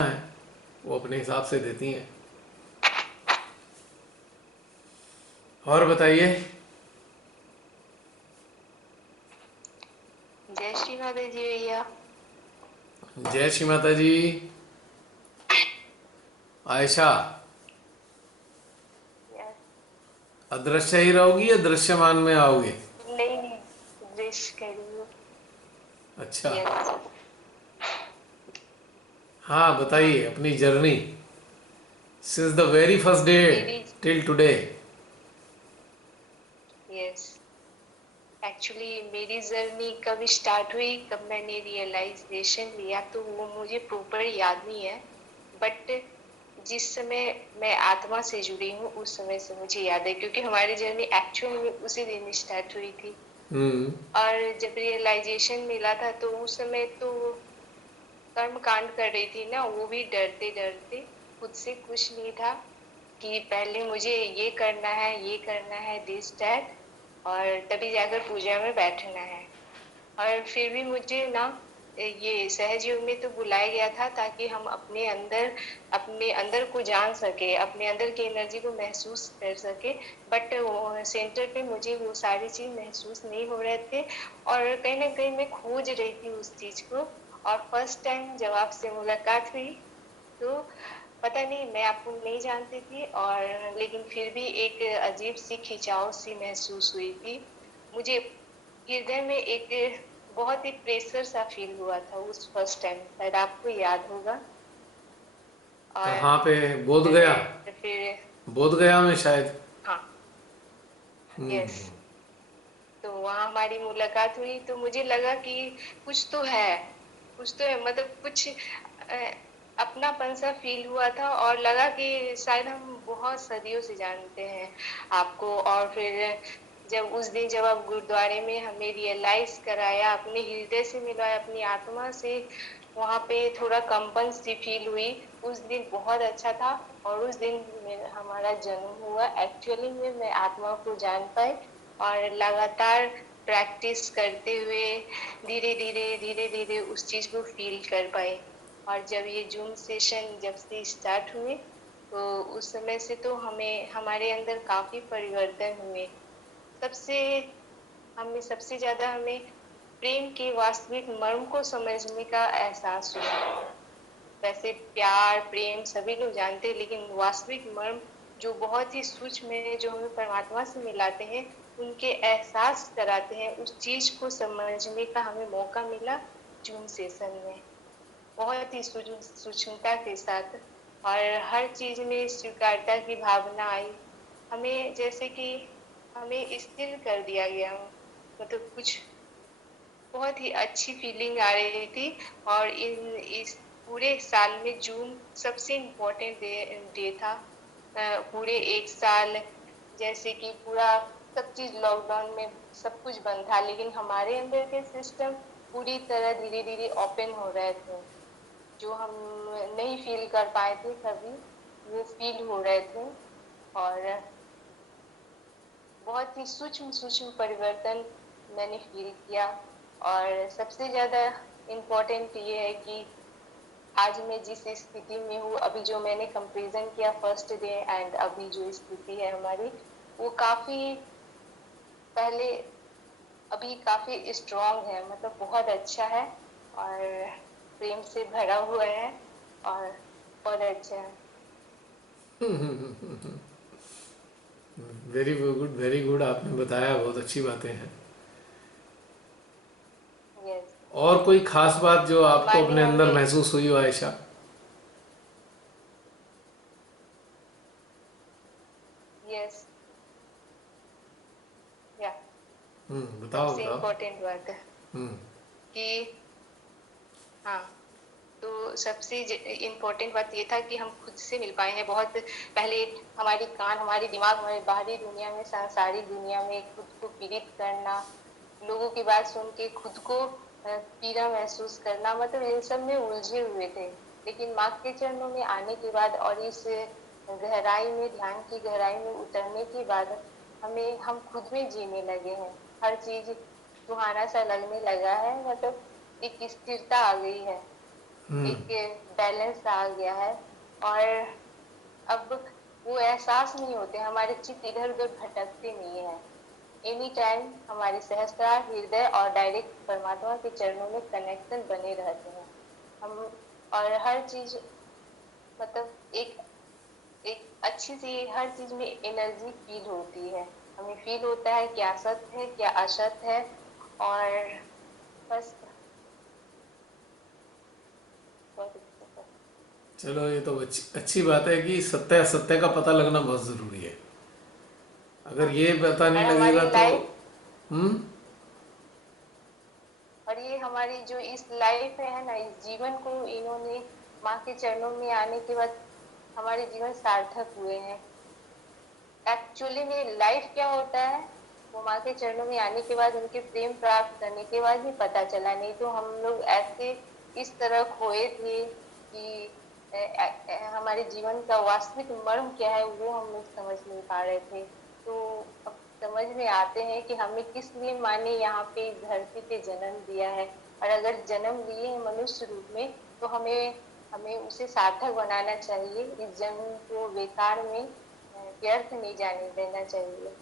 है वो अपने हिसाब से देती हैं। और बताइए। जय श्री माता जी भैया। जय श्री माता जी। आयशा, यस। अदृश्य ही रहोगी या दृश्यमान में आओगे? नहीं नहीं, विश करी हूँ। अच्छा। यस। हाँ, हाँ। बताइए अपनी journey since the very first day मेरी। Till today. यस। एक्चुअली मेरी जर्नी कब स्टार्ट हुई, कब मैंने रियलाइजेशन लिया, तो वो मुझे प्रॉपर याद नहीं है। बट जिस समय मैं आत्मा से जुड़ी हूँ उस समय से मुझे याद है, क्योंकि हमारी जर्नी एक्चुअल में उसी दिन स्टार्ट हुई थी। हम्म। और जब रियलाइजेशन मिला था तो उस समय तो कर्म कांड कर रही थी ना, वो भी डरते डरते। खुद से कुछ नहीं था कि पहले मुझे ये करना है, ये करना है, दिस दैट, और तभी जाकर पूजा में बैठना है। और फिर भी मुझे ना ये सहज योग में तो बुलाया गया था ताकि हम अपने अंदर को जान सके, अपने अंदर की एनर्जी को महसूस कर सके। बट सेंटर पे मुझे वो सारी चीज महसूस नहीं हो रहे थे, और कहीं ना कहीं मैं खोज रही थी उस चीज को। और फर्स्ट टाइम जब आपसे मुलाकात हुई तो पता नहीं, मैं आपको नहीं जानती थी, और लेकिन फिर भी एक अजीब सी खिंचाव सी महसूस हुई थी मुझे। हृदय में एक बहुत ही प्रेशर सा फील हुआ था उस फर्स्ट टाइम, शायद आपको याद होगा। और कहाँ पे? बोध गया। फिर। बोध गया में शायद। हाँ। यस। तो वहाँ हमारी मुलाकात हुई तो मुझे लगा कि कुछ तो है, कुछ तो है, मतलब कुछ अपनापन सा फील हुआ था, और लगा कि शायद हम बहुत सदियों से जानते हैं आपको। और फिर जब उस दिन जब आप गुरुद्वारे में हमें रियलाइज कराया, अपने हृदय से मिलाया, अपनी आत्मा से, वहां पे थोड़ा कंपन सी फील हुई। उस दिन बहुत अच्छा था। और उस दिन हमारा जन्म हुआ, एक्चुअली में मैं आत्मा को जान पाई। और लगातार प्रैक्टिस करते हुए धीरे धीरे उस चीज को फील कर पाए। और जब ये जूम सेशन जब से स्टार्ट हुए तो उस समय से तो हमें हमारे अंदर काफी परिवर्तन हुए। सबसे हमें सबसे ज्यादा हमें प्रेम के वास्तविक मर्म को समझने का एहसास हुआ। वैसे प्यार प्रेम सभी लोग जानते हैं, लेकिन वास्तविक मर्म जो बहुत ही सूक्ष्म है, जो हमें परमात्मा से मिलाते हैं, उनके एहसास कराते हैं, उस चीज को समझने का हमें मौका मिला जूम सेशन में। बहुत ही सूक्ष्मता के साथ, और हर चीज में स्वीकारता की भावना आई हमें, जैसे कि हमें स्थिर कर दिया गया। मतलब कुछ बहुत ही अच्छी फीलिंग आ रही थी। और इस पूरे साल में जून सबसे इम्पोर्टेंट डे था। पूरे एक साल जैसे कि पूरा सब चीज लॉकडाउन में सब कुछ बंद था, लेकिन हमारे अंदर के सिस्टम पूरी तरह धीरे धीरे ओपन हो रहे थे। जो हम नहीं फील कर पाए थे कभी, वो फील हो रहे थे। और बहुत ही सूक्ष्म सूक्ष्म परिवर्तन मैंने फील किया। और सबसे ज्यादा इम्पोर्टेंट ये है कि आज मैं जिस स्थिति में हूँ, अभी जो मैंने कंपैरिजन किया फर्स्ट डे एंड अभी जो स्थिति है हमारी, वो काफी पहले, अभी काफी स्ट्रांग है, मतलब बहुत अच्छा है। और प्रेम से भरा हुआ है, और बहुत अच्छा है। वेरी गुड, वेरी गुड, आपने बताया, बहुत अच्छी बातें हैं। यस। और कोई खास बात जो आपको माने अपने अंदर हमें। महसूस हुई हो आयशा? यस। या। बताओ सबसे बताओ। इम्पोर्टेंट बात है हम्म। कि, हाँ, तो सबसे इम्पोर्टेंट बात ये था कि हम खुद से मिल पाए हैं। बहुत पहले हमारी कान, हमारी दिमाग, हमारी बाहरी दुनिया में, सांसारिक दुनिया में खुद को पीड़ित करना, लोगों की बात सुन के खुद को पीड़ा महसूस करना, मतलब इन सब में उलझे हुए थे। लेकिन माँ के चरणों में आने के बाद और इस गहराई में, ध्यान की गहराई में उतरने के बाद हम खुद में जीने लगे हैं। हर चीज सुहाना सा लगने लगा है, मतलब एक स्थिरता आ गई है। एक बैलेंस आ गया है। और अब वो एहसास नहीं होते, हमारे चित्त इधर उधर भटकते नहीं है। एनी टाइम हमारे सहस्त्रार हृदय और डायरेक्ट परमात्मा के चरणों में कनेक्शन बने रहते हैं हम। और हर चीज मतलब एक अच्छी सी हर चीज में एनर्जी फील होती है। हमें फील होता है क्या सत्य है क्या असत्य है। और बस बहुत अच्छा। चलो, ये तो अच्छी बात है कि सत्य असत्य का पता लगना बहुत ज़रूरी है। अगर हाँ, ये पता नहीं और लगेगा हमारी तो। लाइफ हम्म। और ये हमारी जो इस लाइफ है ना, इस जीवन को इन्होंने माँ के चरणों में आने के बाद हमारे जीवन सार्थक हुए हैं। एक्चुअली में लाइफ क्या होता है वो माँ के चरणों में आने के बाद, उनके प्रेम प्राप्त करने के बाद ही पता चला। नहीं तो हम लोग ऐसे इस तरह खोए थे कि हमारे जीवन का वास्तविक मर्म क्या है वो हम लोग समझ नहीं पा रहे थे। तो अब समझ में आते हैं कि हमें किस लिए माँ ने यहाँ पे इस धरती पे जन्म दिया है। और अगर जन्म लिए हैं मनुष्य रूप में तो हमें हमें उसे सार्थक बनाना चाहिए। इस जन्म को बेकार में व्यर्थ नहीं जाने देना चाहिए।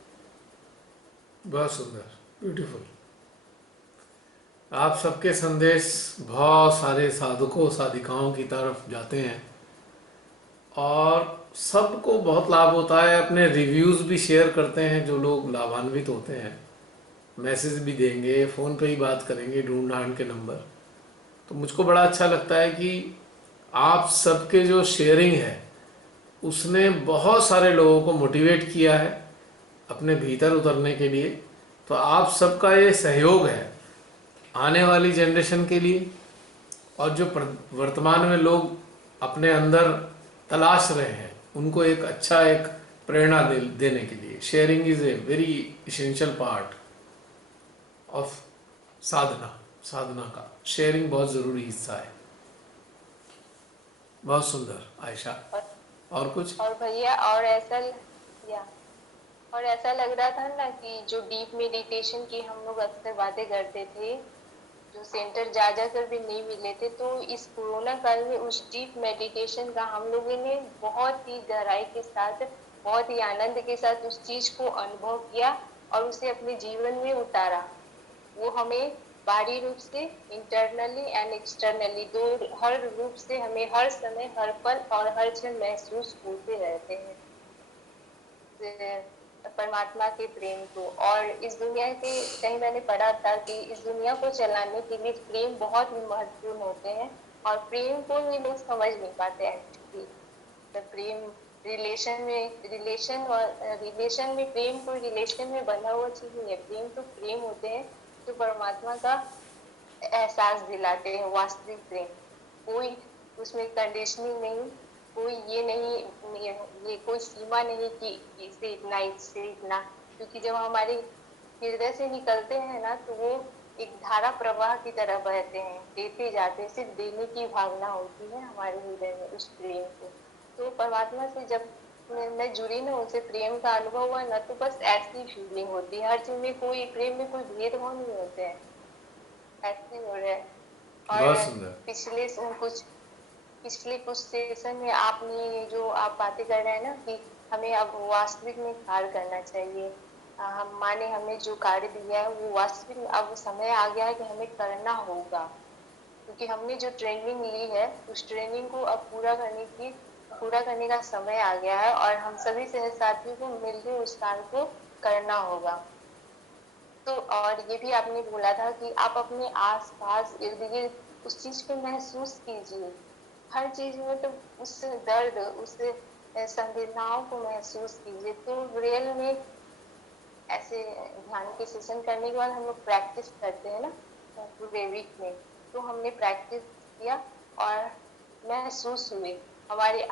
बहुत सुंदर, ब्यूटीफुल। आप सबके संदेश बहुत सारे साधकों साधिकाओं की तरफ जाते हैं और सबको बहुत लाभ होता है। अपने रिव्यूज़ भी शेयर करते हैं जो लोग लाभान्वित होते हैं। मैसेज भी देंगे, फ़ोन पे ही बात करेंगे, ढूंढ ढांड के नंबर। तो मुझको बड़ा अच्छा लगता है कि आप सबके जो शेयरिंग है उसने बहुत सारे लोगों को मोटिवेट किया है अपने भीतर उतरने के लिए। तो आप सबका ये सहयोग है आने वाली जनरेशन के लिए, और जो वर्तमान में लोग अपने अंदर तलाश रहे हैं उनको एक अच्छा एक प्रेरणा देने के लिए। Sharing is a very essential part of sadhana. साधना का शेयरिंग बहुत ज़रूरी हिस्सा है। बहुत सुंदर आयशा। और और कुछ? भैया या और ऐसा लग रहा था ना कि जो डीप मेडिटेशन की हम लोग अक्सर बातें करते थे, जो सेंटर जा जा कर भी नहीं मिले थे, तो इस कोरोना काल में उस डीप मेडिटेशन का हम लोगों ने बहुत ही गहराई के साथ, बहुत ही आनंद के साथ उस चीज को अनुभव किया और उसे अपने जीवन में उतारा। वो हमें बाहरी रूप से, इंटरनली एंड एक्सटर्नली, दो हर रूप से हमें हर समय हर पल और हर क्षण महसूस होते रहते हैं परमात्मा के प्रेम को। और इस दुनिया के, कहीं मैंने पढ़ा था कि इस दुनिया को चलाने के लिए प्रेम बहुत ही महत्वपूर्ण होते हैं। और प्रेम को ही लोग समझ नहीं पाते एक्चुअली। तो प्रेम रिलेशन में प्रेम को रिलेशन में बंधा हुआ चीज नहीं है। प्रेम तो प्रेम होते हैं जो परमात्मा का एहसास दिलाते हैं, वास्तविक प्रेम। कोई उसमें कंडीशनिंग नहीं, कोई ये नहीं, ये कोई सीमा नहीं कि इससे इतना इससे इतना। क्योंकि जब हमारे हृदय से निकलते हैं ना तो वो एक धारा प्रवाह की तरह बहते हैं, देते जाते हैं। सिर्फ देने की भावना होती है हमारे हृदय में उस प्रेम को। तो परमात्मा से जब मैं जुड़ी ना, उनसे प्रेम का अनुभव हुआ ना, तो बस ऐसी फीलिंग होती है। हर चीज में कोई, प्रेम में कोई भेदभाव नहीं होते हैं, ऐसे हो रहा है। बहुत और सुंदर। पिछले कुछ पिछले कुछ सेशन में आपने जो आप बातें कर रहे हैं ना कि हमें अब वास्तविक में कार्य करना चाहिए। हम माने हमें जो कार्य दिया है वो वास्तविक में अब समय आ गया है कि हमें करना होगा। क्योंकि हमने जो ट्रेनिंग ली है उस ट्रेनिंग को अब पूरा करने का समय आ गया है और हम सभी सहसाथियों को मिलकर उस कार्य को करना होगा। तो और ये भी आपने बोला था कि आप अपने आस पास इर्द गिर्द उस चीज को महसूस कीजिए। हर चीज में तो उस दर्द, उस संवेदनाओं को महसूस कीजिए। तो रियल में ऐसे ध्यान के सेशन करने के बाद हम लोग प्रैक्टिस करते हैं ना पूरे वीक में। तो हमने प्रैक्टिस किया और महसूस हुए हमारे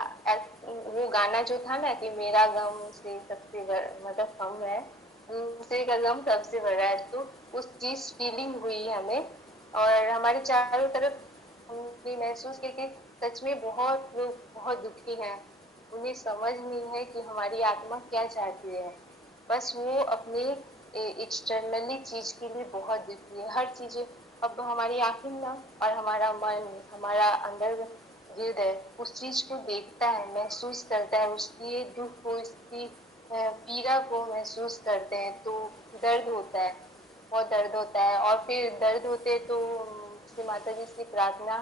वो गाना जो था ना कि मेरा गम से सबसे मतलब कम है, दूसरे का गम सबसे बड़ा है। तो उस चीज फीलिंग हुई हमें। और हमारे चारों तरफ हमने महसूस किया कि सच में बहुत लोग बहुत दुखी हैं। उन्हें समझ नहीं है कि हमारी आत्मा क्या चाहती है। बस वो अपने एक्सटर्नली चीज के लिए बहुत दुखी है। हर चीज अब हमारी आंखें ना और हमारा मन, हमारा अंदर हृदय उस चीज को देखता है, महसूस करता है, उसकी दुख को, उसकी पीड़ा को महसूस करते हैं, तो दर्द होता है, बहुत दर्द होता है। और फिर दर्द होते तो श्री माता जी से प्रार्थना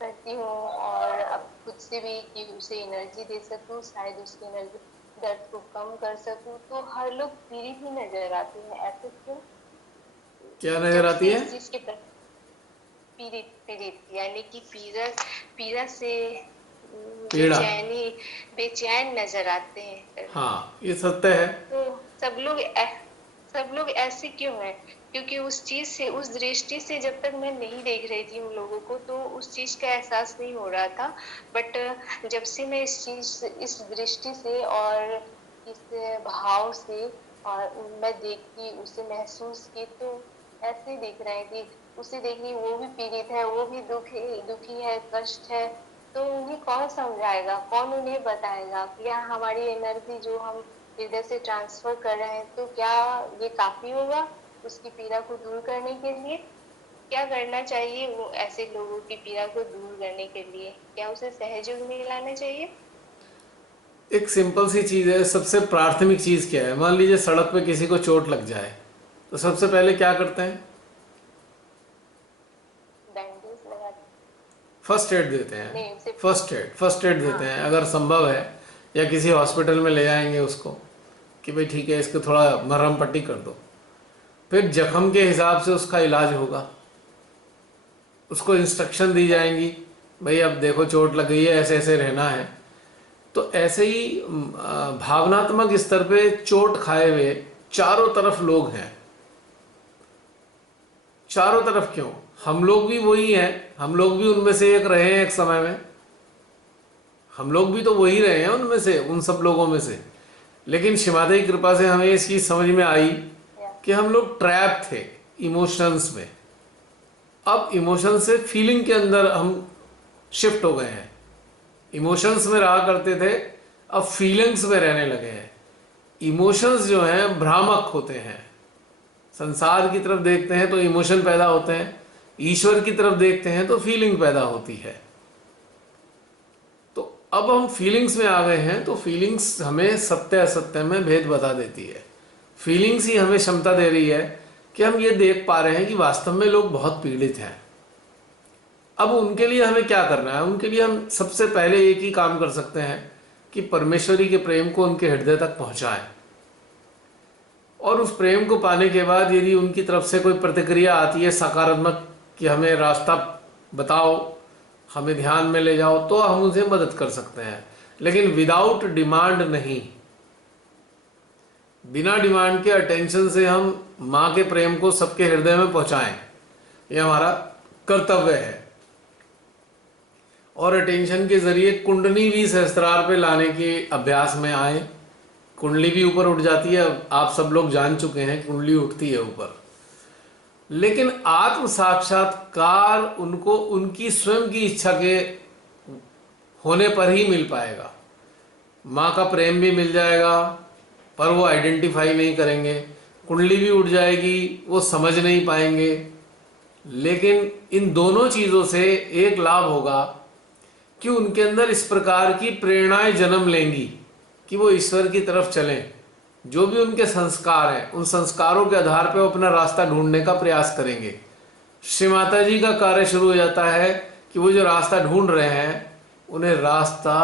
करती हूँ और अब खुद से भी कि उसे एनर्जी दे सकूँ, शायद उसकी एनर्जी दर्द को कम कर सकूँ। तो हर लोग पीड़ित ही नजर आते हैं, ऐसे क्यों? क्या नजर जब आती से है? इस चीज के प्रति पीड़ित, पीड़ित यानी कि पीड़ा, पीड़ा से पीड़ा। बेचैनी, बेचैन नजर आते हैं। हाँ, ये सत्य है। तो सब लोग ऐसे क्यों हैं? क्योंकि उस चीज से, उस दृष्टि से जब तक मैं नहीं देख रही थी उन लोगों को, तो उस चीज का एहसास नहीं हो रहा था। बट जब से मैं इस चीज, इस दृष्टि से और इस भाव से और मैं देखती, उसे महसूस की, तो ऐसे दिख रहा है कि उसे देखनी, वो भी पीड़ित है, वो भी दुखी है, कष्ट है। तो उन्हें कौन समझाएगा, कौन उन्हें बताएगा? क्या हमारी एनर्जी जो हम हृदय से ट्रांसफर कर रहे हैं, तो क्या ये काफी होगा उसकी पीड़ा को दूर करने के लिए? क्या करना चाहिए वो ऐसे लोगों की पीड़ा को दूर करने के लिए? क्या उसे सहयोग में लाना चाहिए? एक सिंपल सी चीज़ है। सबसे प्राथमिक चीज़ क्या है? मान लीजिए सड़क पे किसी को चोट लग जाए, तो सबसे पहले क्या करते हैं? बैंडेज लगा, फर्स्ट एड देते हैं। नहीं उसे, फर्स्ट एड देते हाँ हैं अगर संभव है, या किसी हॉस्पिटल में ले जाएंगे उसको कि भाई ठीक है, इसको थोड़ा मरहम पट्टी कर दो। फिर जख्म के हिसाब से उसका इलाज होगा। उसको इंस्ट्रक्शन दी जाएंगी, भाई अब देखो चोट लग गई है, ऐसे ऐसे रहना है। तो ऐसे ही भावनात्मक स्तर पे चोट खाए हुए चारों तरफ लोग हैं। चारों तरफ क्यों? हम लोग भी वही हैं, हम लोग भी उनमें से एक रहे हैं एक समय में। हम लोग भी तो वही रहे हैं उनमें से, उन सब लोगों में से। लेकिन शिमादा की कृपा से हमें इस चीज समझ में आई या कि हम लोग ट्रैप थे इमोशंस में। अब इमोशन से फीलिंग के अंदर हम शिफ्ट हो गए हैं। इमोशंस में रहा करते थे, अब फीलिंग्स में रहने लगे हैं। इमोशंस जो हैं भ्रामक होते हैं। संसार की तरफ देखते हैं तो इमोशन पैदा होते हैं, ईश्वर की तरफ देखते हैं तो फीलिंग पैदा होती है। तो अब हम फीलिंग्स में आ गए हैं, तो फीलिंग्स हमें सत्य असत्य में भेद बता देती है। फीलिंग्स ही हमें क्षमता दे रही है कि हम ये देख पा रहे हैं कि वास्तव में लोग बहुत पीड़ित हैं। अब उनके लिए हमें क्या करना है? उनके लिए हम सबसे पहले एक ही काम कर सकते हैं कि परमेश्वरी के प्रेम को उनके हृदय तक पहुंचाएं। और उस प्रेम को पाने के बाद यदि उनकी तरफ से कोई प्रतिक्रिया आती है सकारात्मक कि हमें रास्ता बताओ, हमें ध्यान में ले जाओ, तो हम उनसे मदद कर सकते हैं। लेकिन विदाउट डिमांड नहीं। बिना डिमांड के अटेंशन से हम माँ के प्रेम को सबके हृदय में पहुंचाएं, ये हमारा कर्तव्य है। और अटेंशन के जरिए कुंडली भी सहस्त्रार पे लाने के अभ्यास में आए। कुंडली भी ऊपर उठ जाती है, आप सब लोग जान चुके हैं कुंडली उठती है ऊपर। लेकिन आत्म साक्षात्कार उनको उनकी स्वयं की इच्छा के होने पर ही मिल पाएगा। माँ का प्रेम भी मिल जाएगा पर वो आइडेंटिफाई नहीं करेंगे, कुंडली भी उठ जाएगी, वो समझ नहीं पाएंगे। लेकिन इन दोनों चीज़ों से एक लाभ होगा कि उनके अंदर इस प्रकार की प्रेरणाएं जन्म लेंगी कि वो ईश्वर की तरफ चलें। जो भी उनके संस्कार हैं, उन संस्कारों के आधार पर वो अपना रास्ता ढूंढने का प्रयास करेंगे। श्री माता जी का कार्य शुरू हो जाता है कि वो जो रास्ता ढूंढ रहे हैं उन्हें रास्ता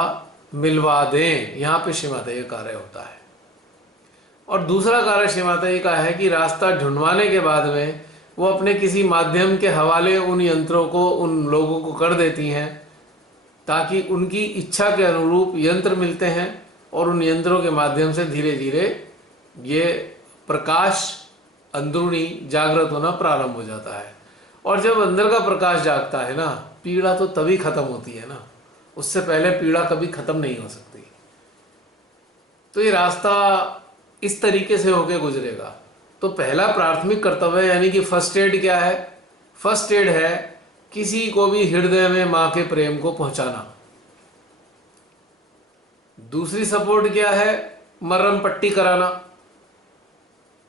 मिलवा दें। यहाँ पे श्री माता जी का कार्य होता है। और दूसरा कार्य श्री माता जी का है कि रास्ता ढूंढवाने के बाद में वो अपने किसी माध्यम के हवाले उन यंत्रों को, उन लोगों को कर देती हैं ताकि उनकी इच्छा के अनुरूप यंत्र मिलते हैं और उन यंत्रों के माध्यम से धीरे धीरे ये प्रकाश अंदरूनी जागृत होना प्रारंभ हो जाता है। और जब अंदर का प्रकाश जागता है ना, पीड़ा तो तभी खत्म होती है ना, उससे पहले पीड़ा कभी खत्म नहीं हो सकती। तो ये रास्ता इस तरीके से होके गुजरेगा। तो पहला प्राथमिक कर्तव्य यानी कि फर्स्ट एड क्या है? फर्स्ट एड है किसी को भी हृदय में मां के प्रेम को पहुंचाना। दूसरी सपोर्ट क्या है? मरहम पट्टी कराना।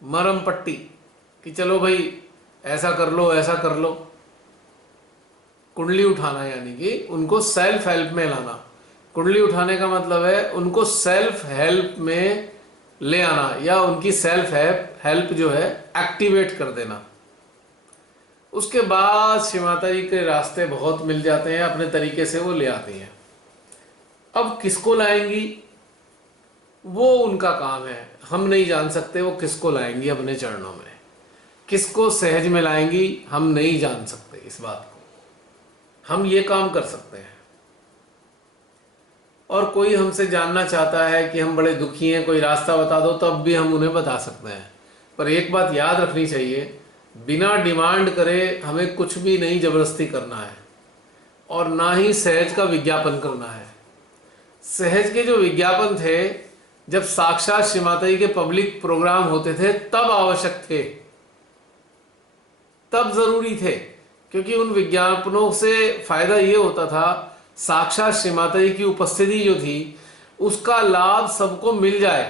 मरहम पट्टी कि चलो भाई ऐसा कर लो, ऐसा कर लो, कुंडली उठाना यानी कि उनको सेल्फ हेल्प में लाना। कुंडली उठाने का मतलब है उनको सेल्फ हेल्प में ले आना, या उनकी सेल्फ हेल्प जो है एक्टिवेट कर देना। उसके बाद श्री माता जी के रास्ते बहुत मिल जाते हैं, अपने तरीके से वो ले आती हैं। अब किसको लाएंगी वो उनका काम है, हम नहीं जान सकते वो किसको लाएंगी अपने चरणों में, किसको सहज में लाएंगी हम नहीं जान सकते इस बात को। हम ये काम कर सकते हैं। और कोई हमसे जानना चाहता है कि हम बड़े दुखी हैं, कोई रास्ता बता दो, तब भी हम उन्हें बता सकते हैं। पर एक बात याद रखनी चाहिए, बिना डिमांड करे हमें कुछ भी नहीं जबरदस्ती करना है, और ना ही सहज का विज्ञापन करना है। सहज के जो विज्ञापन थे जब साक्षात श्री माता जी के पब्लिक प्रोग्राम होते थे तब आवश्यक थे, तब जरूरी थे, क्योंकि उन विज्ञापनों से फायदा ये होता था साक्षात श्री माता जी की उपस्थिति जो थी उसका लाभ सबको मिल जाए।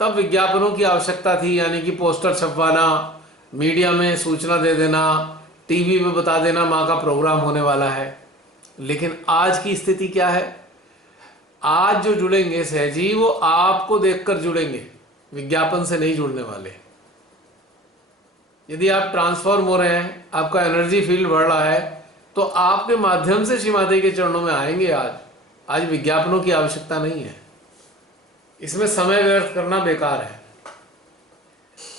तब विज्ञापनों की आवश्यकता थी, यानी कि पोस्टर छपवाना, मीडिया में सूचना दे देना, टीवी पे बता देना माँ का प्रोग्राम होने वाला है। लेकिन आज की स्थिति क्या है, आज जो जुड़ेंगे सहजी वो आपको देखकर जुड़ेंगे, विज्ञापन से नहीं जुड़ने वाले। यदि आप ट्रांसफॉर्म हो रहे हैं, आपका एनर्जी फील्ड बढ़ रहा है, तो आपके माध्यम से श्री माता के चरणों में आएंगे। आज विज्ञापनों की आवश्यकता नहीं है, इसमें समय व्यर्थ करना बेकार है।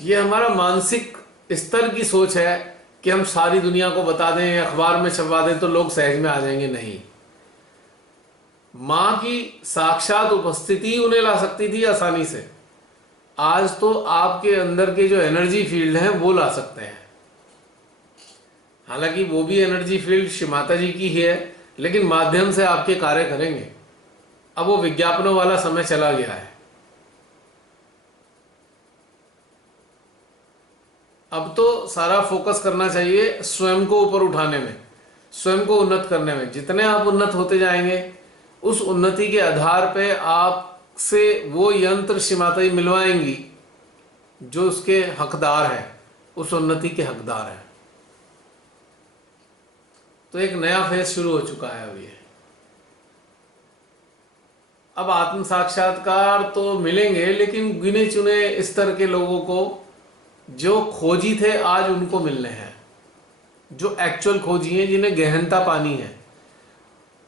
ये हमारा मानसिक स्तर की सोच है कि हम सारी दुनिया को बता दें, अखबार में छपवा दें तो लोग सहज में आ जाएंगे। नहीं, माँ की साक्षात उपस्थिति उन्हें ला सकती थी आसानी से, आज तो आपके अंदर के जो एनर्जी फील्ड हैं वो ला सकते हैं। हालांकि वो भी एनर्जी फील्ड श्री माता जी की ही है, लेकिन माध्यम से आपके कार्य करेंगे। अब वो विज्ञापनों वाला समय चला गया है। अब तो सारा फोकस करना चाहिए स्वयं को ऊपर उठाने में, स्वयं को उन्नत करने में। जितने आप उन्नत होते जाएंगे उस उन्नति के आधार पे आपसे वो यंत्र श्री माता जी मिलवाएंगी जो उसके हकदार हैं, उस उन्नति के हकदार हैं। तो एक नया फेज शुरू हो चुका है अब ये। अब आत्म साक्षात्कार तो मिलेंगे, लेकिन गिने चुने स्तर के लोगों को, जो खोजी थे आज उनको मिलने हैं, जो एक्चुअल खोजी हैं, जिन्हें गहनता पानी है।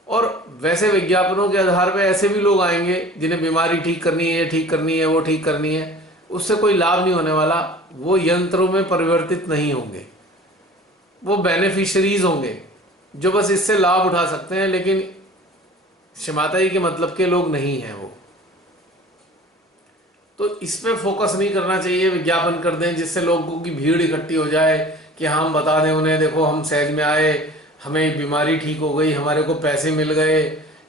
और वैसे विज्ञापनों के आधार पे ऐसे भी लोग आएंगे जिन्हें बीमारी ठीक करनी है, ठीक करनी है, वो ठीक करनी है, उससे कोई लाभ नहीं होने वाला। वो यंत्रों में परिवर्तित नहीं होंगे, वो बेनिफिशरीज होंगे जो बस इससे लाभ उठा सकते हैं, लेकिन श्री माता जी के मतलब के लोग नहीं हैं वो। तो इस पे फोकस नहीं करना चाहिए, विज्ञापन कर दें जिससे लोगों की भीड़ इकट्ठी हो जाए कि हाँ हम बता दें उन्हें, देखो हम सहज में आए, हमें बीमारी ठीक हो गई, हमारे को पैसे मिल गए,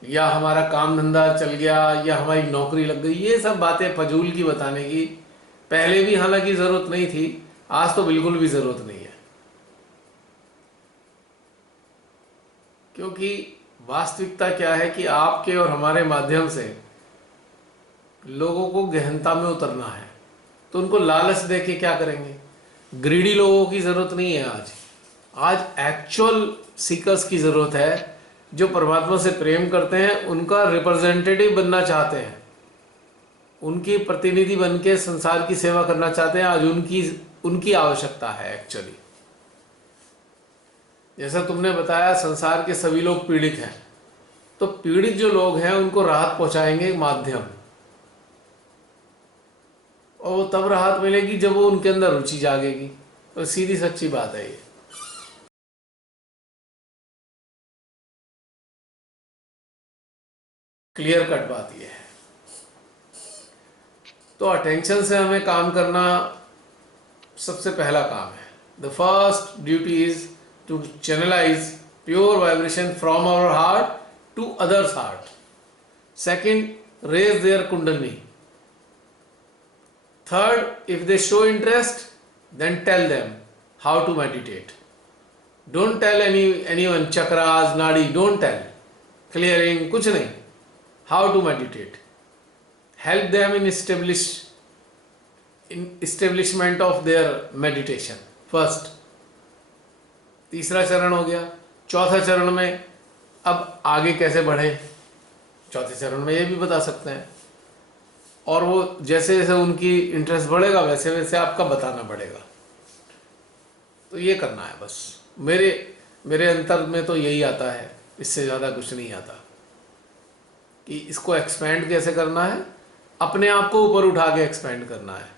या हमारा काम धंधा चल गया, या हमारी नौकरी लग गई। ये सब बातें फजूल की बताने की पहले भी हालांकि जरूरत नहीं थी, आज तो बिल्कुल भी जरूरत नहीं है। क्योंकि वास्तविकता क्या है कि आपके और हमारे माध्यम से लोगों को गहनता में उतरना है, तो उनको लालच दे के क्या करेंगे। ग्रीडी लोगों की जरूरत नहीं है आज एक्चुअल सीकर्स की जरूरत है, जो परमात्मा से प्रेम करते हैं, उनका रिप्रेजेंटेटिव बनना चाहते हैं, उनकी प्रतिनिधि बन के संसार की सेवा करना चाहते हैं। आज उनकी आवश्यकता है एक्चुअली। जैसा तुमने बताया संसार के सभी लोग पीड़ित हैं, तो पीड़ित जो लोग हैं उनको राहत पहुंचाएंगे माध्यम, और वो तब राहत मिलेगी जब वो उनके अंदर रुचि जागेगी। तो सीधी सच्ची बात है ये। क्लियर कट बात ये है। तो अटेंशन से हमें काम करना सबसे पहला काम है। The first duty is to channelise pure vibration from our heart to others heart. Second, raise their kundali. Third, if they show interest, then tell them how to meditate. Don't tell anyone chakras, nadi, don't tell. Clearing, कुछ नहीं. How to meditate. Help them in establishment of their meditation. First. तीसरा चरण हो गया। चौथा चरण में अब आगे कैसे बढ़े, चौथे चरण में ये भी बता सकते हैं। और वो जैसे जैसे उनकी इंटरेस्ट बढ़ेगा वैसे वैसे आपका बताना पड़ेगा। तो ये करना है बस। मेरे मेरे अंतर में तो यही आता है, इससे ज़्यादा कुछ नहीं आता कि इसको एक्सपेंड कैसे करना है। अपने आप को ऊपर उठा के एक्सपेंड करना है।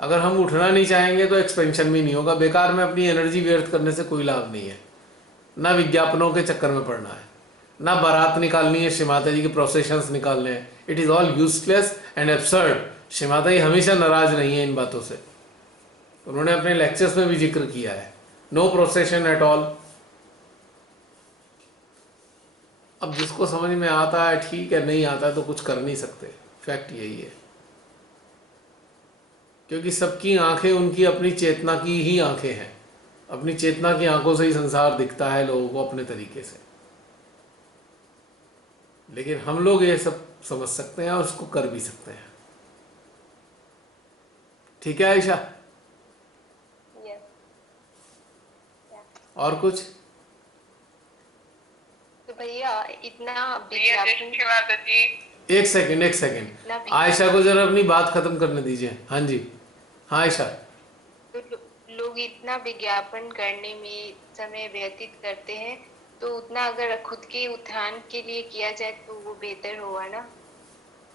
अगर हम उठना नहीं चाहेंगे तो एक्सपेंशन भी नहीं होगा। बेकार में अपनी एनर्जी व्यर्थ करने से कोई लाभ नहीं है। ना विज्ञापनों के चक्कर में पड़ना है, ना बारात निकालनी है, श्री माता जी के प्रोसेशंस निकालने हैं। It is all useless and absurd. Shri Mata जी हमेशा नाराज नहीं है इन बातों से। उन्होंने अपने लेक्चर्स में भी जिक्र किया है, नो प्रोसेशन एट ऑल। अब जिसको समझ में आता है ठीक है, नहीं आता है तो कुछ कर नहीं सकते। फैक्ट यही है, क्योंकि सबकी आंखें उनकी अपनी चेतना की ही आंखें हैं। अपनी चेतना की आंखों से ही संसार दिखता है लोगों को अपने तरीके से। लेकिन हम लोग ये सब समझ सकते हैं और उसको कर भी सकते हैं। ठीक है आयशा, यस। और कुछ? तो भैया इतना भैया जय विज्ञापन श्री माता जी। एक सेकंड, एक सेकंड, इतना आयशा को जरा अपनी बात खत्म करने दीजिए। हाँ जी, हाँ आयशा। तो लोग इतना विज्ञापन करने में समय व्यतीत करते हैं, तो उतना अगर खुद के उत्थान के लिए किया जाए तो वो बेहतर होगा ना।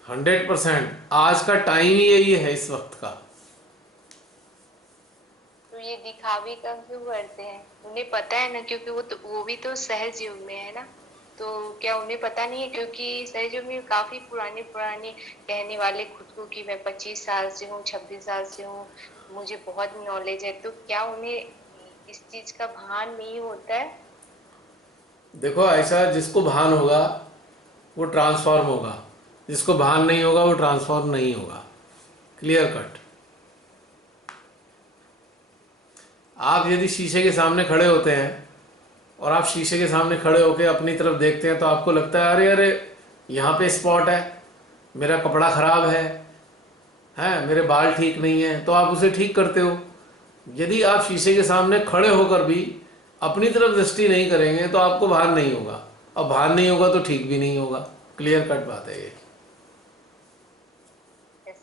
100%। आज का टाइम ही यही है इस वक्त का। तो ये दिखावे का क्यों करते हैं? उन्हें पता है ना, क्योंकि वो भी तो सहज युग में है ना। तो क्या उन्हें पता नहीं है? क्योंकि सहज युग में काफी पुराने पुराने कहने वाले खुद को कि मैं 25 साल से हूँ, 26 साल से हूँ, मुझे बहुत नॉलेज है। तो क्या उन्हें इस चीज का भान नहीं होता है? देखो आयशा, जिसको भान होगा वो ट्रांसफॉर्म होगा, जिसको भान नहीं होगा वो ट्रांसफॉर्म नहीं होगा। Clear cut. आप यदि शीशे के सामने खड़े होते हैं और आप शीशे के सामने खड़े होकर अपनी तरफ देखते हैं तो आपको लगता है अरे अरे यहाँ पे स्पॉट है, मेरा कपड़ा खराब है, मेरे बाल ठीक नहीं है, तो आप उसे ठीक करते हो। यदि आप शीशे के सामने खड़े होकर भी अपनी तरफ दृष्टि नहीं करेंगे तो आपको भान नहीं होगा, और भान नहीं होगा तो ठीक भी नहीं होगा। क्लियर कट बात है ये। Yes,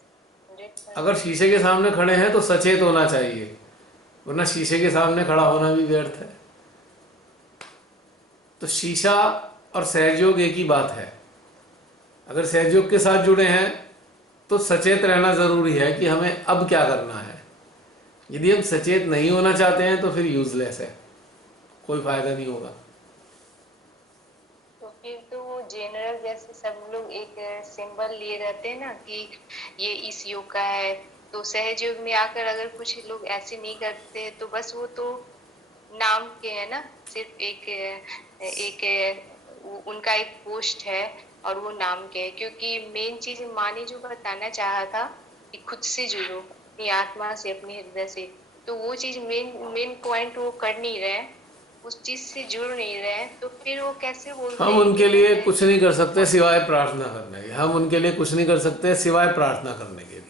100%। अगर शीशे के सामने खड़े हैं तो सचेत होना चाहिए, वरना शीशे के सामने खड़ा होना भी व्यर्थ है। तो शीशा और सहजयोग एक ही बात है। अगर सहजयोग के साथ जुड़े हैं तो सचेत रहना जरूरी है कि हमें अब क्या करना है। यदि हम सचेत नहीं होना चाहते हैं तो फिर यूजलेस है, कोई फायदा नहीं होगा। तो फिर तो वो जनरल जैसे सब लोग एक सिंबल लिए रहते हैं ना कि ये इस योग का है। तो सहज योग में आकर अगर कुछ लोग ऐसे नहीं करते तो बस वो तो नाम के है ना, सिर्फ उनका एक पोस्ट है और वो नाम के है। क्योंकि मेन चीज मानी जो बताना चाहा था कि खुद से जुड़ो, अपनी आत्मा से, अपने हृदय से। तो वो चीज मेन पॉइंट वो कर नहीं रहे, उस चीज से जुड़ नहीं रहे, तो फिर वो कैसे बोलते हम हैं उनके कि लिए मैं कुछ नहीं कर सकते सिवाय प्रार्थना करने के। हम उनके लिए कुछ नहीं कर सकते सिवाय प्रार्थना करने के लिए।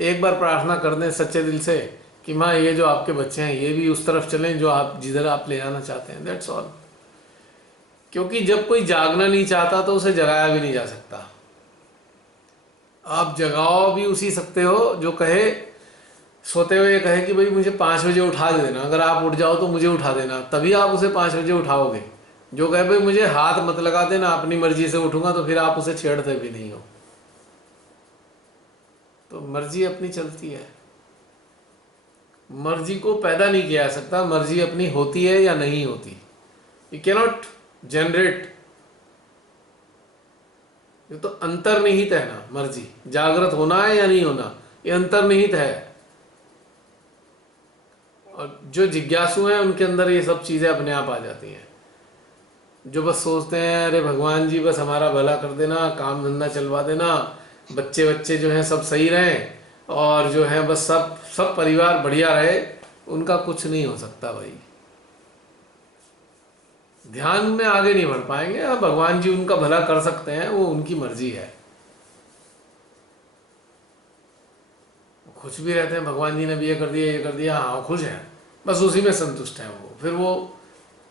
एक बार प्रार्थना कर दें सच्चे दिल से कि माँ ये जो आपके बच्चे हैं ये भी उस तरफ चलें जो आप जिधर आप ले जाना चाहते हैं। That's all. क्योंकि जब कोई जागना नहीं चाहता तो उसे जगाया भी नहीं जा सकता। आप जगाओ भी उसी सकते हो जो कहे, सोते हुए कहे कि भाई मुझे 5 बजे उठा देना, अगर आप उठ जाओ तो मुझे उठा देना, तभी आप उसे 5 बजे उठाओगे। जो कहे भाई मुझे हाथ मत लगा देना, अपनी मर्जी से उठूंगा, तो फिर आप उसे छेड़ते भी नहीं हो। तो मर्जी अपनी चलती है। मर्जी को पैदा नहीं किया जा सकता, मर्जी अपनी होती है या नहीं होती। You cannot generate. ये तो अंतर्निहित है ना, मर्जी जागृत होना है या नहीं होना, ये अंतर्निहित है। और जो जिज्ञासु हैं उनके अंदर ये सब चीजें अपने आप आ जाती हैं। जो बस सोचते हैं अरे भगवान जी बस हमारा भला कर देना, काम धंधा चलवा देना, बच्चे बच्चे जो हैं सब सही रहें, और जो है बस सब सब परिवार बढ़िया रहे, उनका कुछ नहीं हो सकता भाई। ध्यान में आगे नहीं बढ़ पाएंगे। हाँ, भगवान जी उनका भला कर सकते हैं, वो उनकी मर्जी है। खुश भी रहते हैं, भगवान जी ने भी ये कर दिया, ये कर दिया, हाँ खुश हैं, बस उसी में संतुष्ट हैं वो। फिर वो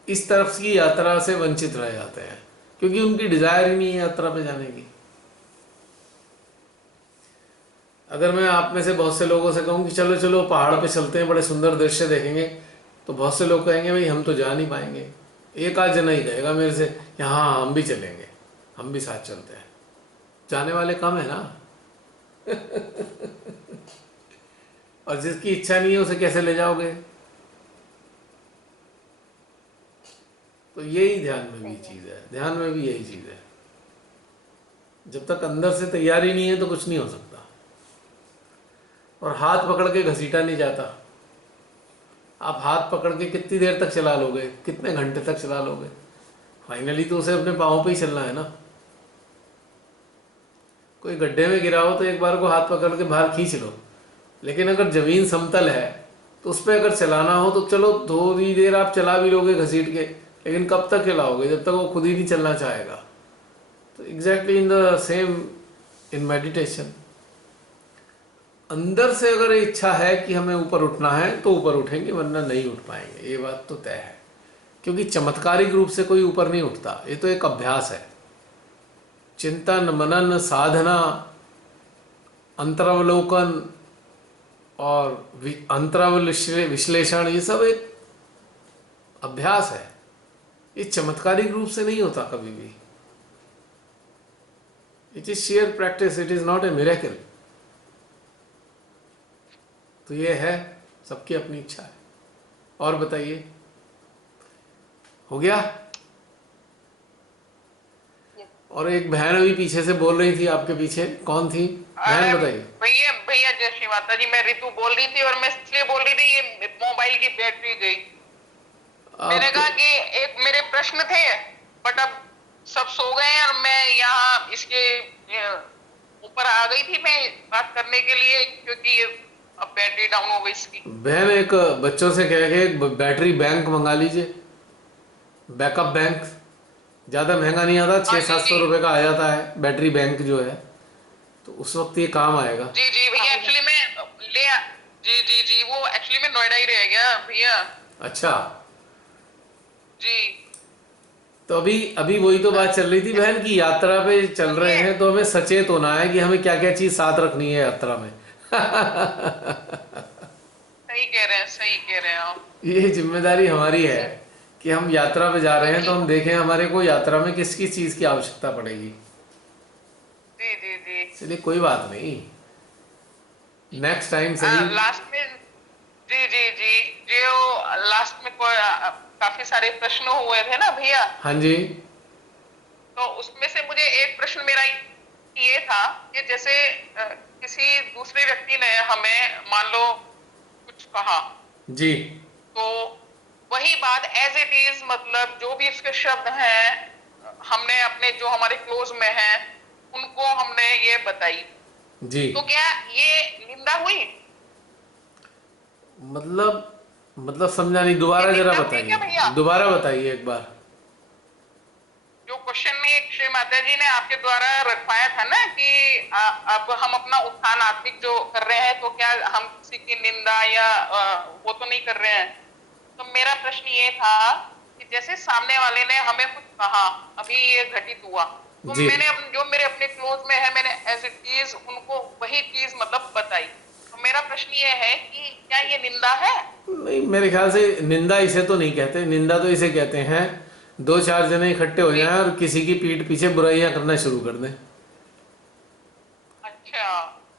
इस तरफ की यात्रा से वंचित रह जाते हैं, क्योंकि उनकी डिजायर ही नहीं है यात्रा पे जाने की। अगर मैं आप में से बहुत से लोगों से कहूँ कि चलो चलो पहाड़ पे चलते हैं, बड़े सुंदर दृश्य देखेंगे, तो बहुत से लोग कहेंगे भाई हम तो जा नहीं पाएंगे। एक आध जना ही कहेगा मेरे से कि हाँ हम भी चलेंगे, हम भी साथ चलते हैं। जाने वाले कम है ना। और जिसकी इच्छा नहीं है उसे कैसे ले जाओगे? तो यही ध्यान में भी चीज़ है, ध्यान में भी यही चीज़ है। जब तक अंदर से तैयारी नहीं है तो कुछ नहीं हो सकता। और हाथ पकड़ के घसीटा नहीं जाता। आप हाथ पकड़ के कितनी देर तक चला लोगे, कितने घंटे तक चला लोगे? फाइनली तो उसे अपने पाँव पे ही चलना है ना। कोई गड्ढे में गिरा हो तो एक बार को हाथ पकड़ के बाहर खींच लो, लेकिन अगर जमीन समतल है तो उस पर अगर चलाना हो तो चलो थोड़ी देर आप चला भी लोगे घसीट के, लेकिन कब तक चलाओगे? जब तक वो खुद ही नहीं चलना चाहेगा। तो exactly in the same in meditation, अंदर से अगर इच्छा है कि हमें ऊपर उठना है तो ऊपर उठेंगे, वरना नहीं उठ पाएंगे। ये बात तो तय है, क्योंकि चमत्कारिक रूप से कोई ऊपर नहीं उठता। ये तो एक अभ्यास है। चिंतन, मनन, साधना, अंतरावलोकन और अंतरावल विश्लेषण, ये सब एक अभ्यास है। ये चमत्कारिक रूप से नहीं होता कभी भी। It is share practice, it is not a miracle. तो ये है, सबकी अपनी इच्छा है। और बताइए, हो गया? और एक बहन अभी पीछे से बोल रही थी आपके पीछे, कौन थी बहन? बताइए। भैया भैया जय श्री माता जी, मैं रितु बोल रही थी, और मैं इसलिए बोल रही थी ये मोबाइल की बैटरी गई। मैंने कहा कि एक मेरे प्रश्न थे, बट अब सब सो गए हैं, और मैं यहाँ इसके ऊपर आ गई थी मैं बात करने के लिए, क्योंकि अब बैटरी डाउन हो गई इसकी। बहन एक बच्चों से कह के एक बैटरी बैंक मंगा लीजिए, बैकअप बैंक। ज़्यादा महंगा नहीं आता, 600-700 रुपये का आ जाता है बैटरी बैंक जो है, तो उस वक्त ये काम आएगा। जी जी भैया, एक्चुअली मैं जी जी जी, वो एक्चुअली मैं नोएडा ही रह गया भैया। अच्छा जी, तो अभी अभी वही तो बात चल रही थी बहन की, यात्रा पे चल रहे हैं तो हमें सचेत होना है कि हमें क्या क्या चीज़ साथ रखनी है यात्रा में। सही कह रहे हैं, सही कह रहे हैं आप। ये जिम्मेदारी हमारी है कि हम यात्रा पे जा रहे हैं तो हम देखें हमारे को यात्रा में किस किस चीज़ की आवश्यकता पड़ेगी। जी जी जी, चलिए कोई बात नहीं, नेक्स्ट टाइम सही। लास्ट में जी जी जी, जो लास्ट में काफी सारे प्रश्न हुए थे ना भैया। हाँ जी। तो उसमें से मुझे एक प्रश्न मेरा ये था कि जैसे किसी दूसरे व्यक्ति ने हमें मान लो कुछ कहा जी। तो वही बात एज इट इज, मतलब जो भी उसके शब्द हैं, हमने अपने जो हमारे क्लोज में हैं उनको हमने ये बताई, जी। तो क्या ये निंदा हुई? मतलब समझा नहीं, दोबारा जरा निंदा हुई क्या बताइए, भैया? दोबारा बताइए एक बार। जो क्वेश्चन में श्री माता जी ने आपके द्वारा रखवाया था ना कि अब हम अपना उत्थान आत्मिक जो कर रहे हैं, तो क्या हम किसी की निंदा या वो तो नहीं कर रहे हैं? तो मेरा प्रश्न ये था कि जैसे सामने वाले ने हमें कुछ कहा, अभी ये घटित हुआ, तो जी। मैंने जो मेरे अपने क्लोज में है, मैंने एज इट इज उनको वही चीज मतलब बताई। तो मेरा प्रश्न ये है कि क्या ये निंदा है? नहीं, मेरे ख्याल से निंदा इसे तो नहीं कहते। निंदा तो इसे कहते हैं दो चार जने इकट्ठे हो जाएं और किसी की पीठ पीछे बुराइयां करना शुरू कर दें। अच्छा,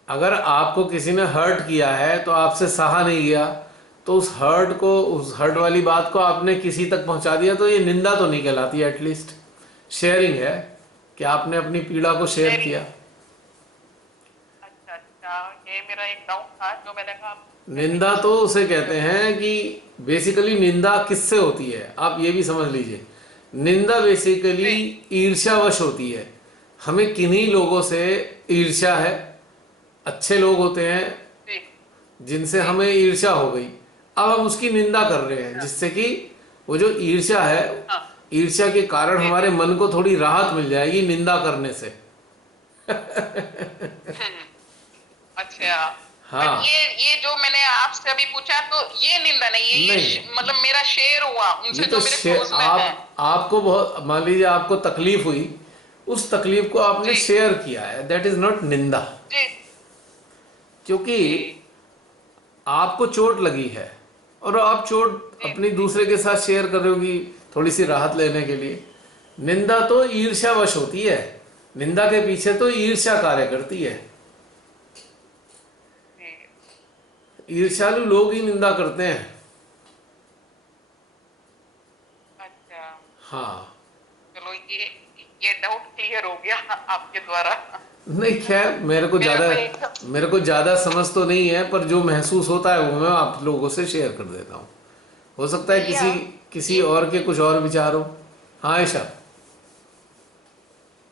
अगर आपको किसी ने हर्ट किया है तो आपसे सहा नहीं गया, तो उस हर्ट वाली बात को आपने किसी तक पहुंचा दिया, तो ये निंदा तो नहीं कहलाती, एटलीस्ट शेयरिंग है कि आपने अपनी पीड़ा को शेयर किया। अच्छा अच्छा, ये मेरा एक डाउट था जो मैंने कहा। निंदा तो उसे कहते हैं कि बेसिकली निंदा किससे होती है, आप ये भी समझ लीजिए। निंदा बेसिकली ईर्ष्यावश होती है। हमें किन्हीं लोगों से ईर्ष्या है, अच्छे लोग होते हैं जी जिनसे हमें ईर्ष्या हो गई, अब हम उसकी निंदा कर रहे हैं, जिससे कि वो जो ईर्ष्या है, हाँ, ईर्ष्या के कारण हमारे मन को थोड़ी राहत मिल जाएगी निंदा करने से। अच्छा, बट हाँ, ये जो मैंने आपसे अभी पूछा, तो ये निंदा नहीं है, ये नहीं, मतलब मेरा शेयर हुआ ये उनसे तो जो मेरे क्लोज में है। आपको बहुत, मान लीजिए आपको तकलीफ हुई, उस तकलीफ को आपने जी शेयर किया है, दैट इज नॉट निंदा। जी। क्योंकि ओके। आपको चोट लगी है और आप चोट जी अपनी जी। दूसरे के साथ शेयर करोगी थोड़ी सी राहत लेने के लिए। निंदा तो ईर्ष्यावश होती है, निंदा के पीछे तो ईर्ष्या कार्य करती है। जी। ईर्ष्यालु लोग ही निंदा करते हैं। अच्छा। हाँ। चलो, ये डाउट क्लियर हो गया आपके द्वारा। नहीं, खैर मेरे को एक। मेरे को ज़्यादा समझ तो नहीं है, पर जो महसूस होता है वो मैं आप लोगों से शेयर कर देता हूँ। हो सकता है भैया किसी किसी ये और के कुछ और विचार हो। हाँ ऐशा।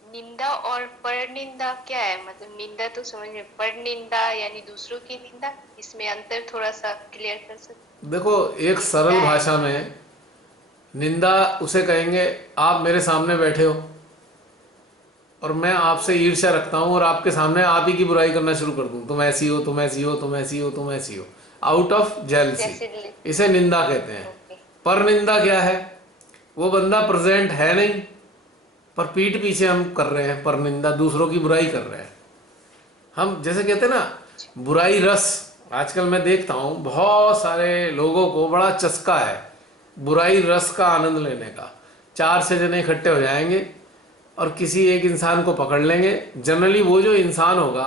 निंदा और पर निंदा क्या है? मतलब निंदा तो समझ में, पर निंदा यानी दूसरों की निंदा, इसमें अंतर थोड़ा सा क्लियर कर सकते? देखो, एक ये क्या सरल है? भाषा में निंदा उसे कहेंगे, आप मेरे सामने बैठे हो और मैं आपसे ईर्ष्या रखता हूं और आपके सामने आप ही की बुराई करना शुरू कर दूं, तुम ऐसी हो, तुम ऐसी हो, तुम ऐसी हो, तुम ऐसी हो, आउट ऑफ जेलसी। जैसे इसे निंदा कहते हैं। ओके। पर निंदा क्या है? वो बंदा प्रेजेंट है नहीं, पर पीठ पीछे हम कर रहे हैं पर निंदा, दूसरों की बुराई कर रहे हैं। हम जैसे कहते हैं ना, बुराई रस। आजकल मैं देखता हूँ बहुत सारे लोगों को बड़ा चस्का है बुराई रस का आनंद लेने का। 4 6 जने इकट्ठे हो जाएंगे और किसी एक इंसान को पकड़ लेंगे। जनरली वो जो इंसान होगा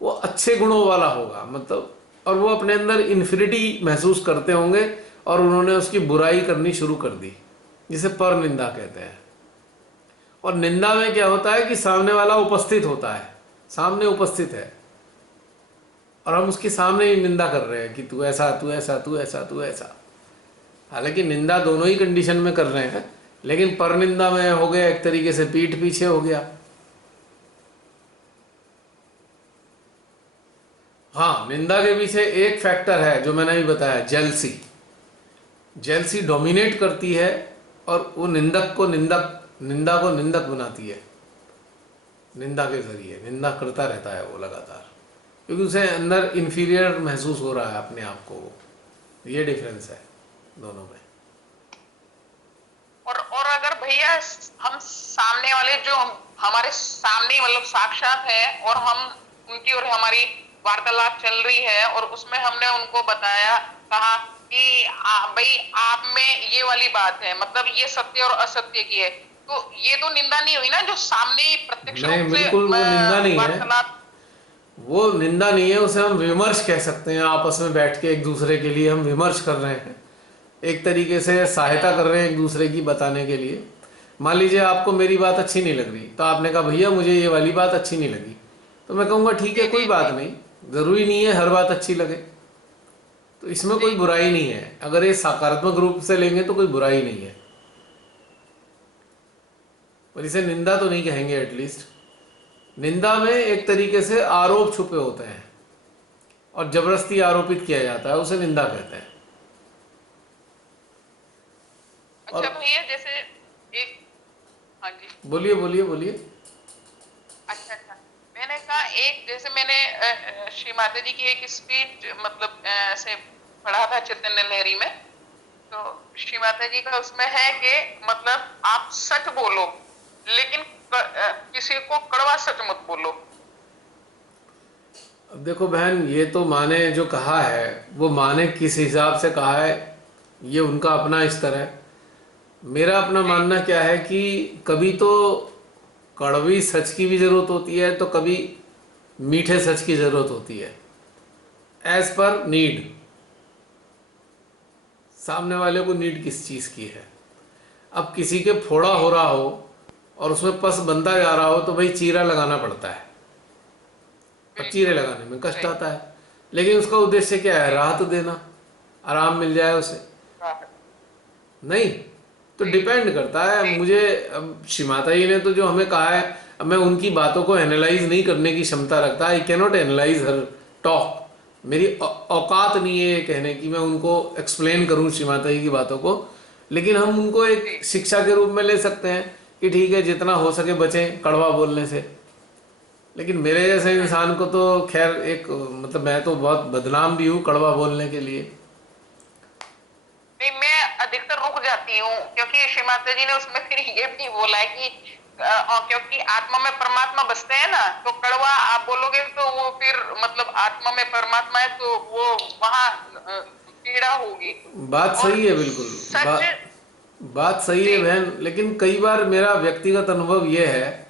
वो अच्छे गुणों वाला होगा, मतलब, और वो अपने अंदर इन्फिनिटी महसूस करते होंगे और उन्होंने उसकी बुराई करनी शुरू कर दी, जिसे पर निंदा कहते हैं। और निंदा में क्या होता है कि सामने वाला उपस्थित होता है, सामने उपस्थित है और हम उसके सामने ही निंदा कर रहे हैं कि तू ऐसा, तू ऐसा, तू ऐसा, तू ऐसा। हालांकि निंदा दोनों ही कंडीशन में कर रहे हैं, लेकिन पर निंदा में हो गया एक तरीके से पीठ पीछे हो गया। हाँ, निंदा के पीछे एक फैक्टर है जो मैंने अभी बताया, जेलसी। जेलसी डोमिनेट करती है और वो निंदक को निंदा को निंदक बनाती है। निंदा के जरिए निंदा करता रहता है वो लगातार, क्योंकि उसे अंदर इंफीरियर महसूस हो रहा है अपने आप को। ये डिफरेंस है दोनों में। और अगर भैया हम सामने वाले जो हमारे सामने मतलब साक्षात है, और हम उनकी और हमारी वार्तालाप चल रही है, और उसमें हमने उनको बताया, कहा कि भाई आप में ये वाली बात है, मतलब ये सत्य और असत्य की है, तो ये तो निंदा नहीं हुई ना, जो सामने ही प्रत्यक्ष नहीं, रूप से बिल्कुल वो निंदा नहीं है। वार्तालाप। वो निंदा नहीं है, उसे हम विमर्श कह सकते हैं। आपस में बैठ के एक दूसरे के लिए हम विमर्श कर रहे हैं, एक तरीके से सहायता कर रहे हैं एक दूसरे की बताने के लिए। मान लीजिए आपको मेरी बात अच्छी नहीं लग रही, तो आपने कहा भैया मुझे ये वाली बात अच्छी नहीं लगी, तो मैं कहूँगा ठीक है, जी कोई जी बात जी नहीं, ज़रूरी नहीं है हर बात अच्छी लगे, तो इसमें जी। कोई बुराई नहीं है। अगर ये सकारात्मक रूप से लेंगे तो कोई बुराई नहीं है, पर इसे निंदा तो नहीं कहेंगे। एटलीस्ट निंदा में एक तरीके से आरोप छुपे होते हैं और जबरदस्ती आरोपित किया जाता है, उसे निंदा कहते हैं। अच्छा और भैया, जैसे एक। हाँ जी। बोलिए बोलिए बोलिए। अच्छा अच्छा। मैंने कहा, एक जैसे मैंने श्री माता जी की एक स्पीच मतलब ऐसे पढ़ा था चैतन्य लहरी में, तो श्री माता जी का उसमें है कि मतलब आप सच बोलो, लेकिन किसी को कड़वा सच मत बोलो। अब देखो बहन, ये तो माँ ने जो कहा है वो माँ ने किस हिसाब से कहा है, ये उनका अपना स्तर है। मेरा अपना जी मानना क्या है कि कभी तो कड़वी सच की भी ज़रूरत होती है, तो कभी मीठे सच की ज़रूरत होती है, एज पर नीड। सामने वाले को नीड किस चीज़ की है। अब किसी के फोड़ा जी। हो रहा हो और उसमें पस बनता जा रहा हो, तो भाई चीरा लगाना पड़ता है और चीरे बिल्कुल लगाने में कष्ट सही। आता है, लेकिन उसका उद्देश्य क्या है? जी। राहत देना, आराम मिल जाए उसे। हाँ, नहीं, तो जी डिपेंड करता है। जी मुझे अब श्री माता जी ने तो जो हमें कहा है, अब मैं उनकी बातों को एनालाइज नहीं करने की क्षमता रखता। I cannot analyse her talk. मेरी औकात नहीं है ये कहने की मैं उनको एक्सप्लेन करूं श्री माता जी की बातों को, लेकिन हम उनको जी एक शिक्षा के रूप में ले सकते हैं कि ठीक है, जितना हो सके बचें कड़वा बोलने से। लेकिन मेरे जैसे इंसान को तो खैर एक मतलब मैं तो बहुत बदनाम भी हूँ कड़वा बोलने के लिए। नहीं, मैं अधिकतर रुक जाती हूँ, क्योंकि श्री माता जी ने उसमें फिर ये भी बोला है कि क्योंकि आत्मा में परमात्मा बसते हैं ना, तो कड़वा आप बोलोगे तो वो फिर मतलब आत्मा में परमात्मा है तो वो वहां पीड़ा होगी। बात और सही है बिल्कुल। सच। बात सही है जी बहन, लेकिन कई बार मेरा व्यक्तिगत अनुभव यह है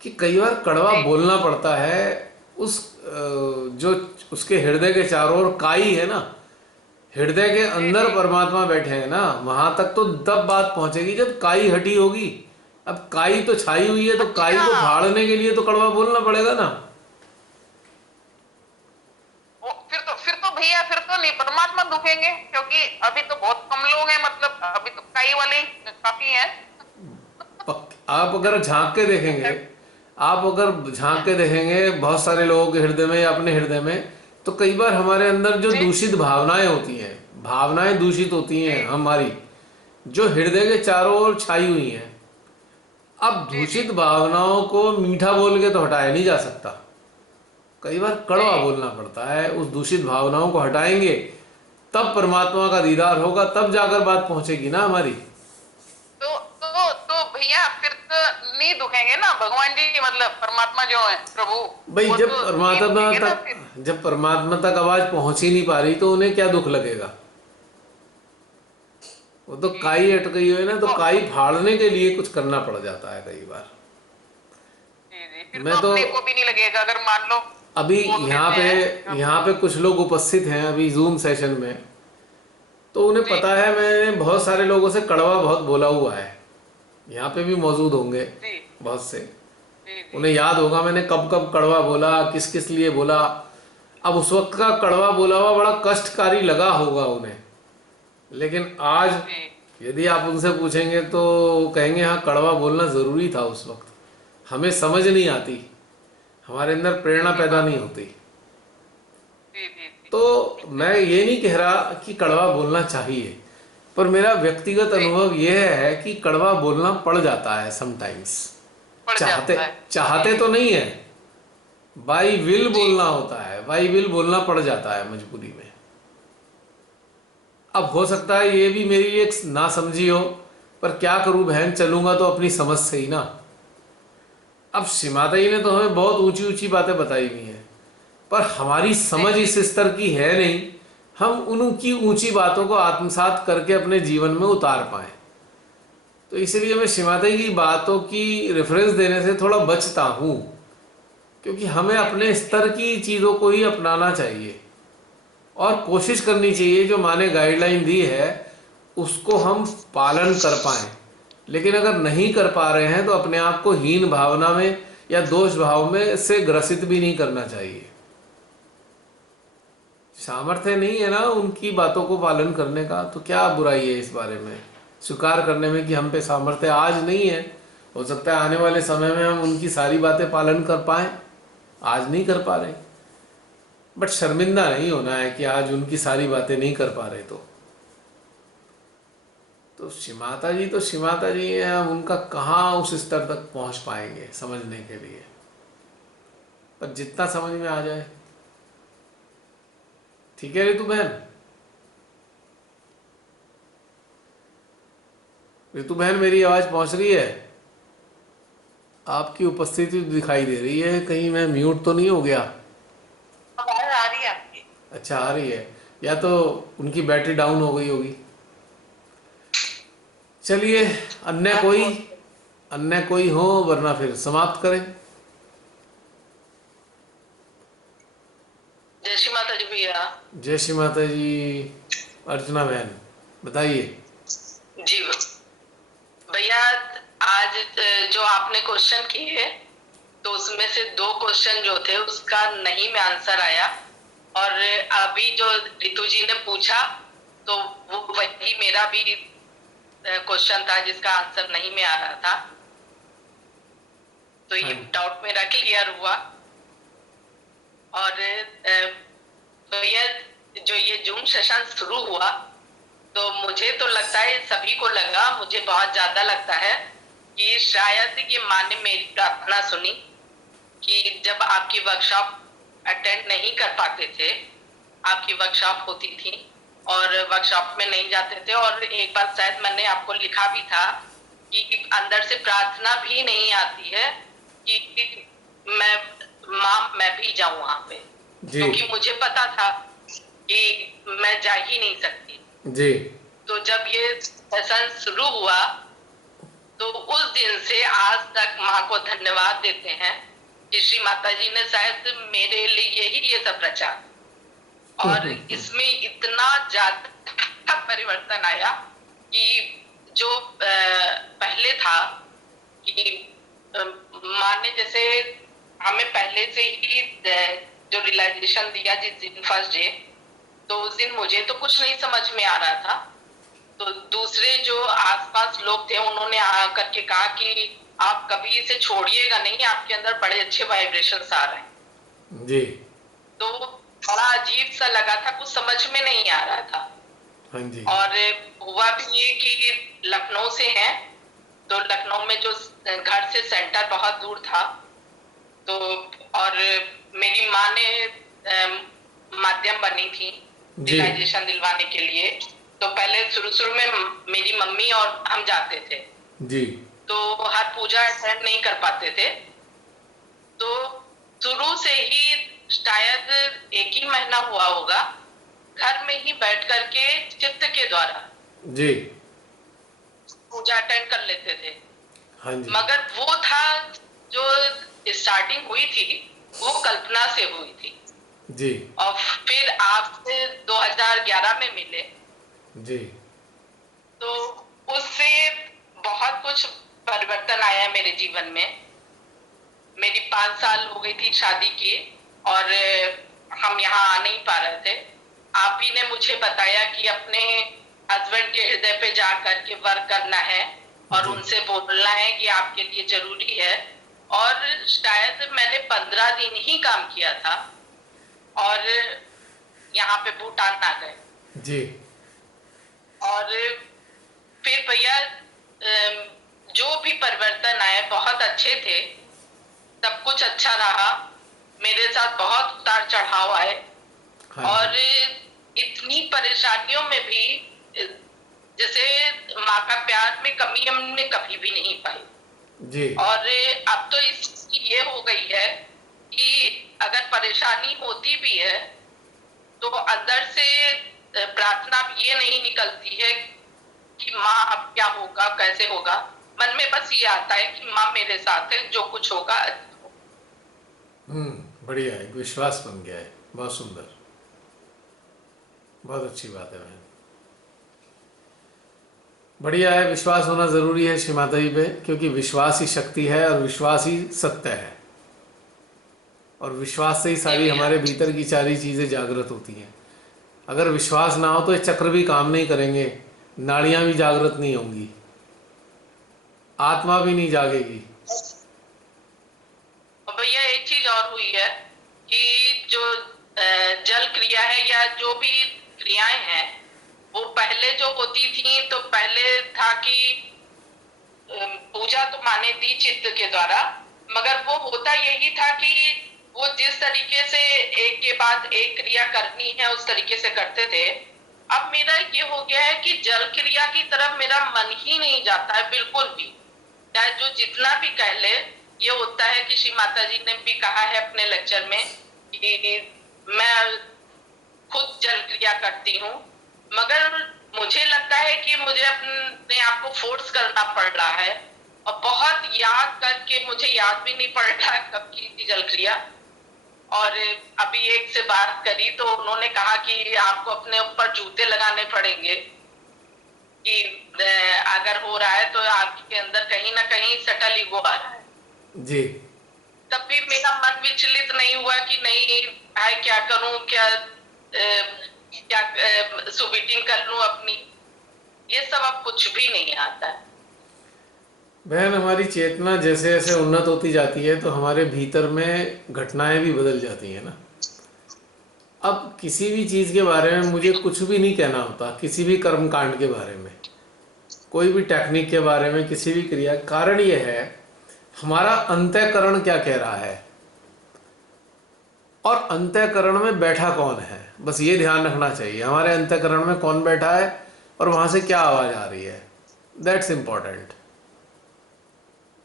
कि कई बार कड़वा जी बोलना पड़ता है। उस जो उसके हृदय के चारों ओर काई है ना, हृदय के जी अंदर जी। परमात्मा बैठे हैं ना, वहां तक तो तब बात पहुंचेगी जब काई हटी होगी। अब काई तो छाई हुई है, तो काई अच्छा, को फाड़ने के लिए तो कड़वा बोलना पड़ेगा ना। वो फिर तो भैया फिर तो नहीं परमात्मा दुखेंगे, क्योंकि अभी तो बहुत कम लोग हैं, मतलब अभी तो कई वाले ही काफी हैं। आप अगर झांक के देखेंगे, आप अगर झांक के देखेंगे बहुत सारे लोगों के हृदय में या अपने हृदय में, तो कई बार हमारे अंदर जो जी दूषित भावनाएं होती हैं, भावनाएं दूषित होती जी हैं हमारी, जो हृदय के चारों ओर छाई हुई हैं। अब जी जी दूषित भावनाओं को मीठा बोल के तो हटाया नहीं जा सकता, कई बार कड़वा जी। बोलना पड़ता है। उस दूषित भावनाओं को हटाएंगे तब परमात्मा का दीदार होगा, तब जाकर बात पहुंचेगी ना हमारी। तो भैया फिर तो नहीं दुखेंगे ना भगवान जी, मतलब परमात्मा जो है प्रभु, भाई वो जब तो नहीं परमात्मा दुखेंगे ना फिर। तक जब परमात्मा तक आवाज पहुंच ही नहीं पा रही तो उन्हें क्या दुख लगेगा। वो तो जी काई अटक गई है फिर ना, तो तो काई फाड़ने के लिए कुछ करना पड़ जाता है कई बार। जी जी फिर तो मैं तो अपने को भी नहीं लगेगा अगर मान लो अभी बोल यहाँ देते पे हैं हम। यहाँ पे कुछ लोग उपस्थित हैं अभी जूम सेशन में, तो उन्हें जी पता है मैंने बहुत सारे लोगों से कड़वा बहुत बोला हुआ है। यहाँ पे भी मौजूद होंगे जी बहुत से, जी जी उन्हें याद होगा मैंने कब कब कड़वा बोला, किस किस लिए बोला। अब उस वक्त का कड़वा बोला हुआ बड़ा कष्टकारी लगा होगा उन्हें, लेकिन आज जी यदि आप उनसे पूछेंगे तो वो कहेंगे हाँ कड़वा बोलना ज़रूरी था उस वक्त, हमें समझ नहीं आती, हमारे अंदर प्रेरणा सही पैदा बात नहीं है। होती। जी जी जी तो मैं ये नहीं कह रहा कि कड़वा बोलना चाहिए, पर मेरा व्यक्तिगत जी अनुभव यह है कि कड़वा बोलना पड़ जाता है समटाइम्स। पड़ चाहते जाता है। चाहते जी तो नहीं है, बाई विल जी बोलना होता है, बाई विल बोलना पड़ जाता है मजबूरी में। अब हो सकता है ये भी मेरी एक नासमझी हो, पर क्या करूं बहन, चलूंगा तो अपनी समझ से ही ना। अब सीमाता जी ने तो हमें बहुत ऊंची ऊंची बातें बताई हुई हैं, पर हमारी जी समझ जी इस स्तर की है नहीं हम उनकी ऊंची बातों को आत्मसात करके अपने जीवन में उतार पाए। तो इसलिए मैं सीमाता जी की बातों की रेफरेंस देने से थोड़ा बचता हूँ, क्योंकि हमें जी जी अपने जी स्तर की चीज़ों को ही अपनाना चाहिए और कोशिश करनी चाहिए जो माँ ने गाइडलाइन दी है उसको हम पालन कर पाएं। लेकिन अगर नहीं कर पा रहे हैं तो अपने आप को हीन भावना में या दोष भाव में से ग्रसित भी नहीं करना चाहिए। सामर्थ्य नहीं है ना उनकी बातों को पालन करने का, तो क्या बुराई है इस बारे में स्वीकार करने में कि हम पे सामर्थ्य आज नहीं है। हो सकता है आने वाले समय में हम उनकी सारी बातें पालन कर पाएं, आज नहीं कर पा रहे, बट शर्मिंदा नहीं होना है कि आज उनकी सारी बातें नहीं कर पा रहे। तो शिमाता जी तो शिमाता जी हैं, हम उनका कहाँ उस स्तर तक पहुँच पाएंगे समझने के लिए, पर जितना समझ में आ जाए। ठीक है ऋतु बहन, ऋतु बहन मेरी आवाज़ पहुँच रही है, आपकी उपस्थिति दिखाई दे रही है, कहीं मैं म्यूट तो नहीं हो गया। आवाज आ रही है आपकी। अच्छा आ रही है, या तो उनकी बैटरी डाउन हो गई होगी। चलिए, अन्य हाँ कोई, हो। अन्य कोई हो वरना फिर समाप्त करें। जय श्री माता जी भैया। जय श्री माता जी। अर्चना बहन बताइए। जी भैया, आज जो आपने क्वेश्चन किए तो उसमें से 2 क्वेश्चन जो थे उसका नहीं में आंसर आया, और अभी जो रितु जी ने पूछा तो वो वही मेरा भी क्वेश्चन था जिसका आंसर नहीं में आ रहा था, तो हाँ ये जी। डाउट मेरा क्लियर हुआ। और तो ये जूम सेशन शुरू हुआ तो मुझे तो लगता है, सभी को लगा, मुझे बहुत ज्यादा लगता है कि शायद ये माँ ने मेरी प्रार्थना सुनी कि जब आपकी वर्कशॉप अटेंड नहीं कर पाते थे, आपकी वर्कशॉप होती थी और वर्कशॉप में नहीं जाते थे, और एक बार शायद मैंने आपको लिखा भी था कि अंदर से प्रार्थना भी नहीं आती है कि मैं भी जाऊं वहां पे, क्योंकि मुझे पता था कि मैं जा ही नहीं सकती जी। तो जब ये सेशन शुरू हुआ तो उस दिन से आज तक माँ को धन्यवाद देते हैं कि श्री माता जी ने शायद मेरे लिए ही ये सब रचा, और इसमें इतना ज्यादा परिवर्तन आया कि जो पहले था कि माँ ने जैसे हमें पहले से ही जो रियलाइजेशन दिया जिस दिन फर्स्ट डे, तो उस दिन मुझे तो कुछ नहीं समझ में आ रहा था, तो दूसरे जो आसपास लोग थे उन्होंने आकर के कहा कि आप कभी इसे छोड़िएगा नहीं, आपके अंदर बड़े अच्छे वाइब्रेशंस आ रहे हैं जी। तो बड़ा अजीब सा लगा था, कुछ समझ में नहीं आ रहा था। हाँ जी। और हुआ भी ये कि लखनऊ से हैं, तो लखनऊ में जो घर से सेंटर बहुत दूर था, तो और मेरी माँ ने माध्यम बनी थी रियलाइजेशन दिलवाने के लिए, तो पहले शुरू में मेरी मम्मी और हम जाते थे जी। तो हर पूजा अटेंड नहीं कर पाते थे, तो शुरू से ही शायद 1 ही महीना हुआ होगा घर में ही बैठ करके चित्त के द्वारा जी पूजा अटेंड कर लेते थे। हाँ जी। मगर वो था जो स्टार्टिंग हुई थी वो कल्पना से हुई थी जी। और फिर आपसे 2011 में मिले जी। तो उससे बहुत कुछ परिवर्तन आया मेरे जीवन में। मेरी 5 साल हो गई थी शादी की और हम यहाँ आ नहीं पा रहे थे। आप ही ने मुझे बताया कि अपने हस्बैंड के हृदय पे जा करके वर्क करना है और उनसे बोलना है कि आपके लिए जरूरी है, और शायद मैंने 15 दिन ही काम किया था और यहाँ पे भूटान आ गए जी। और फिर भैया जो भी परिवर्तन आए बहुत अच्छे थे, सब कुछ अच्छा रहा। मेरे साथ बहुत उतार चढ़ाव आए और इतनी परेशानियों में भी जैसे माँ का प्यार में कमी हमने कभी भी नहीं पाई जी। और अब तो इसकी ये हो गई है कि अगर परेशानी होती भी है तो अंदर से प्रार्थना ये नहीं निकलती है कि माँ अब क्या होगा कैसे होगा, मन में बस ये आता है कि माँ मेरे साथ है, जो कुछ होगा। बढ़िया है, विश्वास बन गया है। बहुत सुंदर, बहुत अच्छी बात है बहन। बढ़िया है, विश्वास होना ज़रूरी है श्री माता जी पे, क्योंकि विश्वास ही शक्ति है और विश्वास ही सत्य है, और विश्वास से ही सारी हमारे भीतर की सारी चीज़ें जागृत होती हैं। अगर विश्वास ना हो तो ये चक्र भी काम नहीं करेंगे, नाड़ियाँ भी जागृत नहीं होंगी, आत्मा भी नहीं जागेगी। भैया एक चीज और हुई है कि जो जल क्रिया है या जो भी क्रियाएं हैं वो पहले जो होती थी, तो पहले था कि पूजा तो माने दी चित्त के द्वारा, मगर वो होता यही था कि वो जिस तरीके से एक के बाद एक क्रिया करनी है उस तरीके से करते थे। अब मेरा ये हो गया है कि जल क्रिया की तरफ मेरा मन ही नहीं जाता है बिल्कुल भी, चाहे जो जितना भी कह ले। ये होता है कि श्री माता जी ने भी कहा है अपने लेक्चर में कि मैं खुद जल क्रिया करती हूँ, मगर मुझे लगता है कि मुझे अपने आप को फोर्स करना पड़ रहा है और बहुत याद करके मुझे याद भी नहीं पड़ रहा कब की थी जल क्रिया। और अभी एक से बात करी तो उन्होंने कहा कि आपको अपने ऊपर जूते लगाने पड़ेंगे कि अगर हो रहा है तो आपके अंदर कहीं ना कहीं सटल ईगो आ रहा है जी। तब भी मेरा मन विचलित नहीं हुआ कि नहीं है क्या करूं, क्या सुबीटिंग कर लूं अपनी, ये सब अब कुछ भी नहीं आता है। बहन, हमारी चेतना जैसे जैसे उन्नत होती जाती है तो हमारे भीतर में घटनाएं भी बदल जाती हैं ना। अब किसी भी चीज़ के बारे में मुझे कुछ भी नहीं कहना होता, किसी भी कर्म कांड के बारे में, कोई भी टेक्निक के बारे में, किसी भी क्रिया। कारण ये है हमारा अंतःकरण क्या कह रहा है, और अंतःकरण में बैठा कौन है, बस ये ध्यान रखना चाहिए। हमारे अंतःकरण में कौन बैठा है और वहां से क्या आवाज आ रही है, दैट्स इंपॉर्टेंट।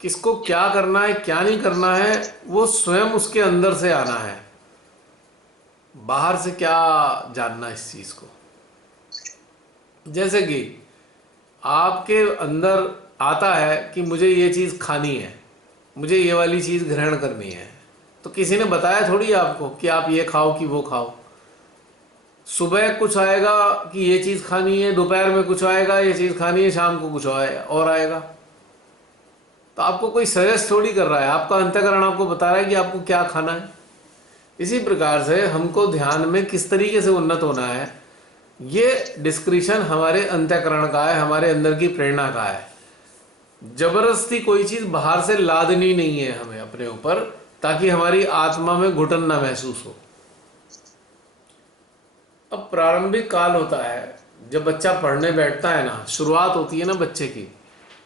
किसको क्या करना है क्या नहीं करना है वो स्वयं उसके अंदर से आना है, बाहर से क्या जानना इस चीज को। जैसे कि आपके अंदर आता है कि मुझे ये चीज खानी है, मुझे ये वाली चीज ग्रहण करनी है, तो किसी ने बताया थोड़ी आपको कि आप ये खाओ कि वो खाओ। सुबह कुछ आएगा कि ये चीज खानी है, दोपहर में कुछ आएगा ये चीज खानी है, शाम को कुछ और आएगा। तो आपको कोई सजेस्ट थोड़ी कर रहा है, आपका अंतःकरण आपको बता रहा है कि आपको क्या खाना है। इसी प्रकार से हमको ध्यान में किस तरीके से उन्नत होना है, ये डिस्क्रिप्शन हमारे अंतःकरण का है, हमारे अंदर की प्रेरणा का है। जबरदस्ती कोई चीज बाहर से लादनी नहीं है हमें अपने ऊपर, ताकि हमारी आत्मा में घुटन ना महसूस हो। अब प्रारंभिक काल होता है जब बच्चा पढ़ने बैठता है ना, शुरुआत होती है ना बच्चे की,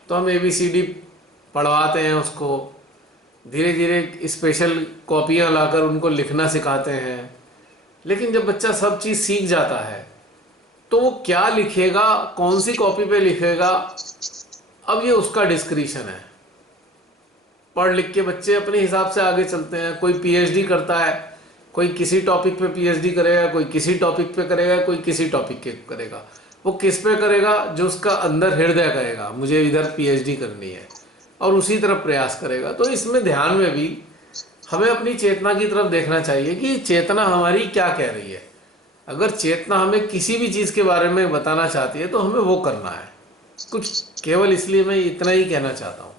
तो हम ABCD पढ़वाते हैं उसको, धीरे धीरे स्पेशल कॉपियाँ लाकर उनको लिखना सिखाते हैं। लेकिन जब बच्चा सब चीज़ सीख जाता है तो वो क्या लिखेगा, कौन सी कॉपी पे लिखेगा, अब ये उसका डिस्क्रिप्शन है। पढ़ लिख के बच्चे अपने हिसाब से आगे चलते हैं। कोई PhD करता है, कोई किसी टॉपिक पे PhD करेगा, कोई किसी टॉपिक पे करेगा, कोई किसी टॉपिक के करेगा। वो किस पे करेगा, जो उसका अंदर हृदय कहेगा मुझे इधर PhD करनी है, और उसी तरफ प्रयास करेगा। तो इसमें ध्यान में भी हमें अपनी चेतना की तरफ देखना चाहिए कि चेतना हमारी क्या कह रही है। अगर चेतना हमें किसी भी चीज़ के बारे में बताना चाहती है तो हमें वो करना है कुछ। केवल इसलिए मैं इतना ही कहना चाहता हूँ।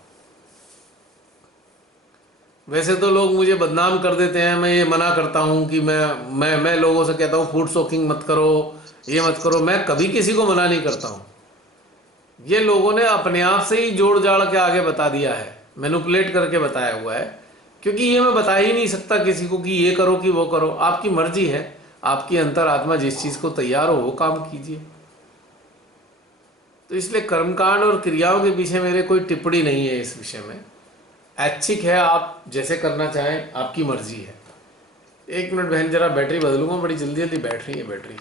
वैसे तो लोग मुझे बदनाम कर देते हैं, मैं ये मना करता हूँ कि मैं लोगों से कहता हूँ फूड सोकिंग मत करो, ये मत करो। मैं कभी किसी को मना नहीं करता हूँ। ये लोगों ने अपने आप से ही जोड़ जाड़ के आगे बता दिया है, मैनिपुलेट करके बताया हुआ है। क्योंकि ये मैं बता ही नहीं सकता किसी को कि ये करो कि वो करो। आपकी मर्जी है, आपकी अंतरात्मा जिस चीज़ को तैयार हो वो काम कीजिए। तो इसलिए कर्मकांड और क्रियाओं के पीछे मेरे कोई टिप्पणी नहीं है इस विषय में। ऐच्छिक है, आप जैसे करना चाहें, आपकी मर्जी है। 1 मिनट बहन, जरा बैटरी बदलूंगा, बड़ी जल्दी जल्दी बैठ रही है बैटरी।